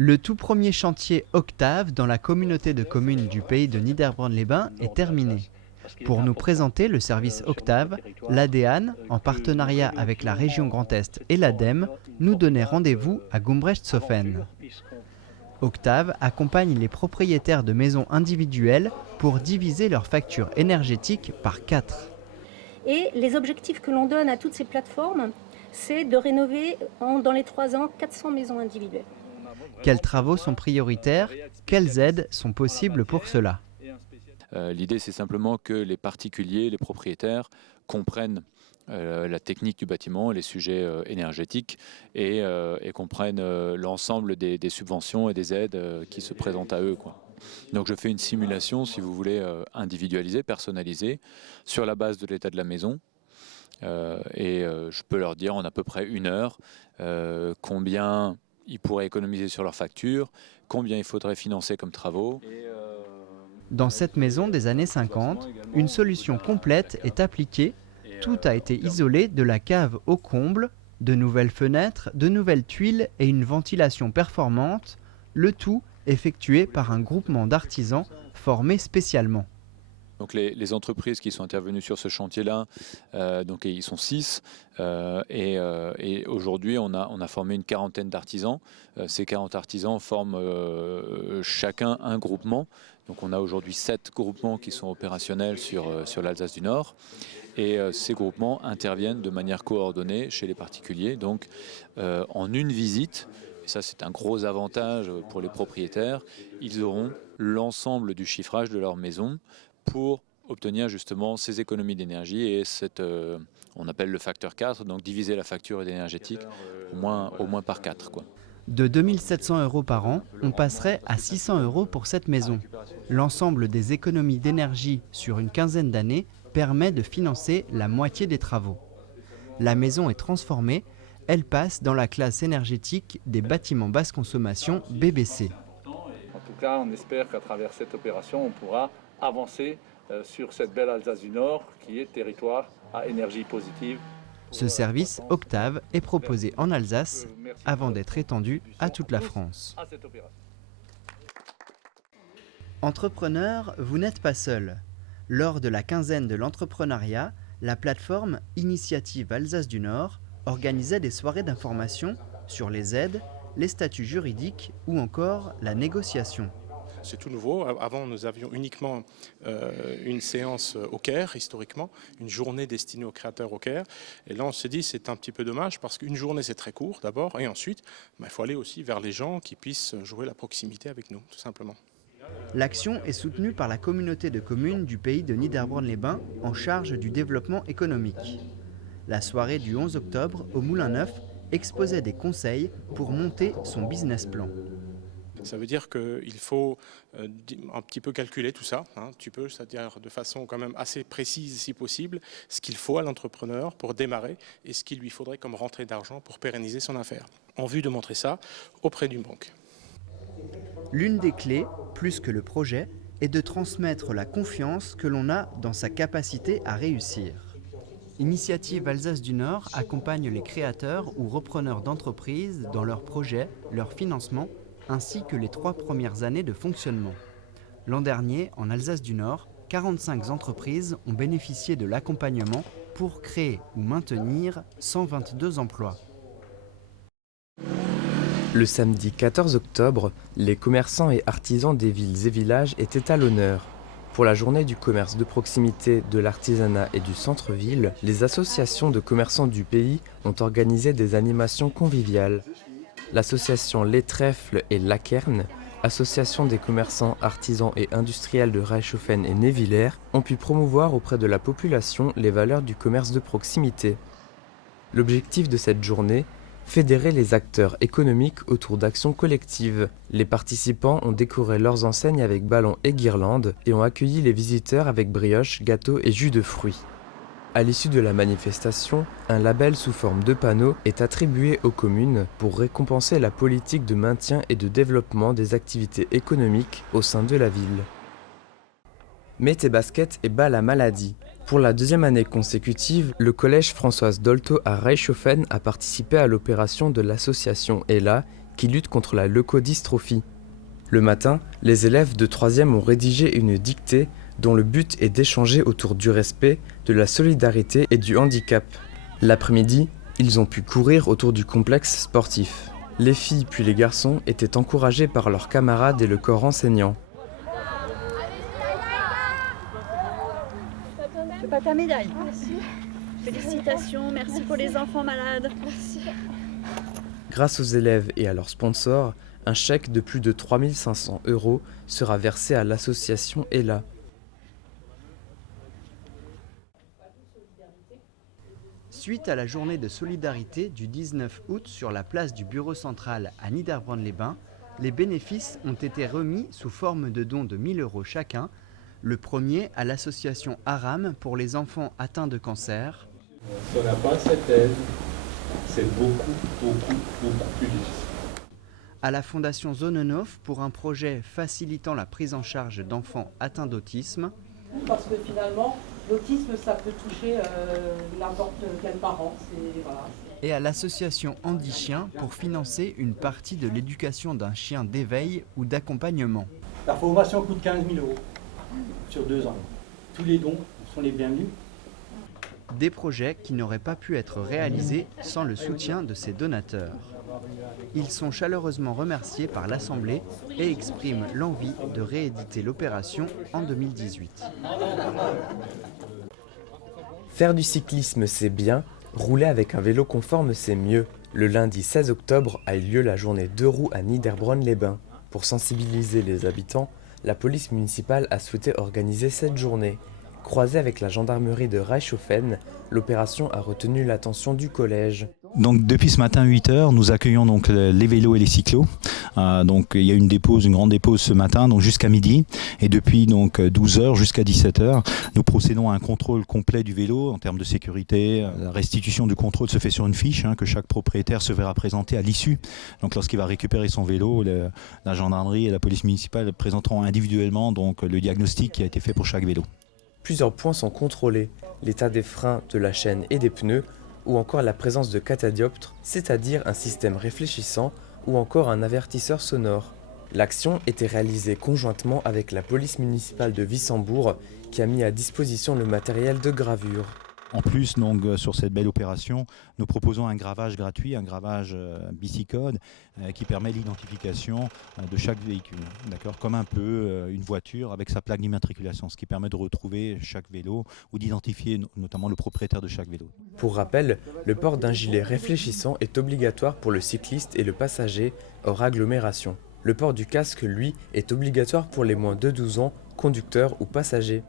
Le tout premier chantier Octave dans la communauté de communes du pays de Niederbronn-les-Bains est terminé. Pour nous présenter le service Octave, l'ADEAN, en partenariat avec la région Grand Est et l'ADEME, nous donnait rendez-vous à Gumbrechtshofen. Octave accompagne les propriétaires de maisons individuelles pour diviser leur facture énergétique par 4. Et les objectifs que l'on donne à toutes ces plateformes, c'est de rénover dans les 3 ans 400 maisons individuelles. Quels travaux sont prioritaires? Quelles aides sont possibles pour cela? L'idée, c'est simplement que les particuliers, les propriétaires comprennent la technique du bâtiment, les sujets énergétiques et comprennent l'ensemble des subventions et des aides qui se présentent à eux, quoi. Donc je fais une simulation, si vous voulez, individualisée, personnalisée, sur la base de l'état de la maison. Je peux leur dire en à peu près 1 heure combien ils pourraient économiser sur leur facture, combien il faudrait financer comme travaux. Dans cette maison des années 50, une solution complète est appliquée. Tout a été isolé de la cave au comble, de nouvelles fenêtres, de nouvelles tuiles et une ventilation performante, le tout effectué par un groupement d'artisans formés spécialement. Donc les entreprises qui sont intervenues sur ce chantier-là, donc ils sont 6, et aujourd'hui on a formé une 40aine d'artisans. Ces 40 artisans forment chacun un groupement. Donc on a aujourd'hui 7 groupements qui sont opérationnels sur l'Alsace du Nord. Et ces groupements interviennent de manière coordonnée chez les particuliers. Donc en une visite, et ça c'est un gros avantage pour les propriétaires, ils auront l'ensemble du chiffrage de leur maison pour obtenir justement ces économies d'énergie et on appelle le facteur 4, donc diviser la facture énergétique au moins par 4, quoi. De 2 700 € par an, on passerait à 600 € pour cette maison. L'ensemble des économies d'énergie sur une quinzaine d'années permet de financer la moitié des travaux. La maison est transformée, elle passe dans la classe énergétique des bâtiments basse consommation BBC. En tout cas, on espère qu'à travers cette opération, on pourra avancer sur cette belle Alsace du Nord qui est territoire à énergie positive. Ce service Octave est proposé en Alsace avant d'être étendu à toute la France. Entrepreneurs, vous n'êtes pas seul. Lors de la quinzaine de l'entrepreneuriat, la plateforme Initiative Alsace du Nord organisait des soirées d'information sur les aides, les statuts juridiques ou encore la négociation. C'est tout nouveau. Avant, nous avions uniquement une séance au Caire, historiquement, une journée destinée aux créateurs au Caire. Et là, on se dit c'est un petit peu dommage parce qu'une journée, c'est très court d'abord. Et ensuite, il faut aller aussi vers les gens qui puissent jouer la proximité avec nous, tout simplement. L'action est soutenue par la communauté de communes du pays de Niederbronn-les-Bains en charge du développement économique. La soirée du 11 octobre au Moulin Neuf exposait des conseils pour monter son business plan. Ça veut dire qu'il faut un petit peu calculer tout ça, c'est-à-dire de façon quand même assez précise si possible, ce qu'il faut à l'entrepreneur pour démarrer et ce qu'il lui faudrait comme rentrée d'argent pour pérenniser son affaire, en vue de montrer ça auprès d'une banque. L'une des clés, plus que le projet, est de transmettre la confiance que l'on a dans sa capacité à réussir. Initiative Alsace du Nord accompagne les créateurs ou repreneurs d'entreprises dans leurs projets, leur financement, ainsi que les 3 premières années de fonctionnement. L'an dernier, en Alsace du Nord, 45 entreprises ont bénéficié de l'accompagnement pour créer ou maintenir 122 emplois. Le samedi 14 octobre, les commerçants et artisans des villes et villages étaient à l'honneur. Pour la journée du commerce de proximité, de l'artisanat et du centre-ville, les associations de commerçants du pays ont organisé des animations conviviales. L'association Les Trèfles et Laquerne, association des commerçants, artisans et industriels de Reichshofen et Névillers, ont pu promouvoir auprès de la population les valeurs du commerce de proximité. L'objectif de cette journée, fédérer les acteurs économiques autour d'actions collectives. Les participants ont décoré leurs enseignes avec ballons et guirlandes et ont accueilli les visiteurs avec brioches, gâteaux et jus de fruits. À l'issue de la manifestation, un label sous forme de panneau est attribué aux communes pour récompenser la politique de maintien et de développement des activités économiques au sein de la ville. Mets tes baskets et bats la maladie. Pour la 2e année consécutive, le collège Françoise Dolto à Reichshofen a participé à l'opération de l'association ELA qui lutte contre la leucodystrophie. Le matin, les élèves de 3e ont rédigé une dictée dont le but est d'échanger autour du respect, de la solidarité et du handicap. L'après-midi, ils ont pu courir autour du complexe sportif. Les filles puis les garçons étaient encouragés par leurs camarades et le corps enseignant. C'est pas ta médaille. Merci. Félicitations, merci pour les enfants malades. Merci. Grâce aux élèves et à leurs sponsors, un chèque de plus de 3 500 € sera versé à l'association ELA. Suite à la journée de solidarité du 19 août sur la place du bureau central à Niederbronn-les-Bains, les bénéfices ont été remis sous forme de dons de 1 000 € chacun, le premier à l'association Aram pour les enfants atteints de cancer. Si on n'a pas cette aide, c'est beaucoup plus difficile. À la fondation Zonenhof pour un projet facilitant la prise en charge d'enfants atteints d'autisme. Parce que finalement, l'autisme, ça peut toucher n'importe quel parent. Voilà. Et à l'association Handi Chien pour financer une partie de l'éducation d'un chien d'éveil ou d'accompagnement. La formation coûte 15 000 € sur 2 ans. Tous les dons sont les bienvenus. Des projets qui n'auraient pas pu être réalisés sans le soutien de ces donateurs. Ils sont chaleureusement remerciés par l'Assemblée et expriment l'envie de rééditer l'opération en 2018. Faire du cyclisme c'est bien, rouler avec un vélo conforme c'est mieux. Le lundi 16 octobre a eu lieu la journée 2 roues à Niederbronn-les-Bains. Pour sensibiliser les habitants, la police municipale a souhaité organiser cette journée. Croisée avec la gendarmerie de Reichshofen, l'opération a retenu l'attention du collège. Donc depuis ce matin 8h, nous accueillons donc les vélos et les cyclos. Donc il y a une grande dépose ce matin, donc jusqu'à midi. Et depuis donc 12h jusqu'à 17h, nous procédons à un contrôle complet du vélo en termes de sécurité. La restitution du contrôle se fait sur une fiche que chaque propriétaire se verra présenter à l'issue. Donc lorsqu'il va récupérer son vélo, la gendarmerie et la police municipale présenteront individuellement donc le diagnostic qui a été fait pour chaque vélo. Plusieurs points sont contrôlés, l'état des freins, de la chaîne et des pneus, ou encore la présence de catadioptres, c'est-à-dire un système réfléchissant, ou encore un avertisseur sonore. L'action était réalisée conjointement avec la police municipale de Wissembourg, qui a mis à disposition le matériel de gravure. En plus, donc, sur cette belle opération, nous proposons un gravage gratuit, un gravage bicicode qui permet l'identification de chaque véhicule, d'accord, comme un peu une voiture avec sa plaque d'immatriculation, ce qui permet de retrouver chaque vélo ou d'identifier notamment le propriétaire de chaque vélo. Pour rappel, le port d'un gilet réfléchissant est obligatoire pour le cycliste et le passager hors agglomération. Le port du casque, lui, est obligatoire pour les moins de 12 ans, conducteurs ou passagers.